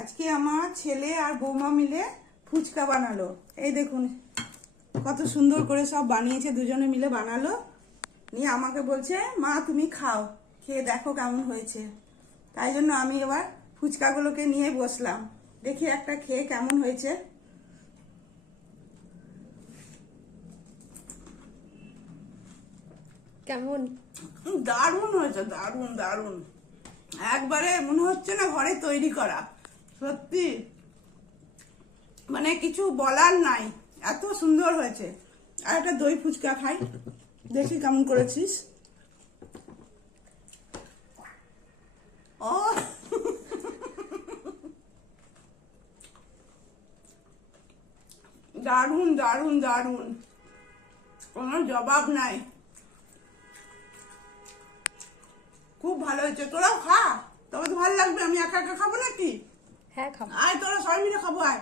আজকে আমার ছেলে আর বৌমা মিলে ফুচকা বানালো। এই দেখুন কত সুন্দর করে সব বানিয়েছে, দুজনে মিলে বানালো। নিয়ে আমাকে বলছে মা তুমি খাও, খেয়ে দেখো কেমন হয়েছে। তাই জন্য আমি এবার ফুচকাগুলোকে নিয়ে বসলাম, দেখি একটা খেয়ে কেমন হয়েছে। কেমন? দারুণ হয়েছে, দারুণ দারুণ, একবারে মনে হচ্ছে না ঘরে তৈরি করা। সত্যি মানে কিছু বলার নাই, এত সুন্দর হয়েছে। আর একটা দই ফুচকা খাই, দেখি কেমন করেছিস। ও দারুণ দারুণ দারুণ, কোনো জবাব নাই, খুব ভালো হয়েছে। তোরাও খা, তবে তো ভালো লাগবে। আমি একা একা খাবো নাকি? হ্যাঁ, খাবো। আয় তোরা সবাই মিলে খাবো, আয়।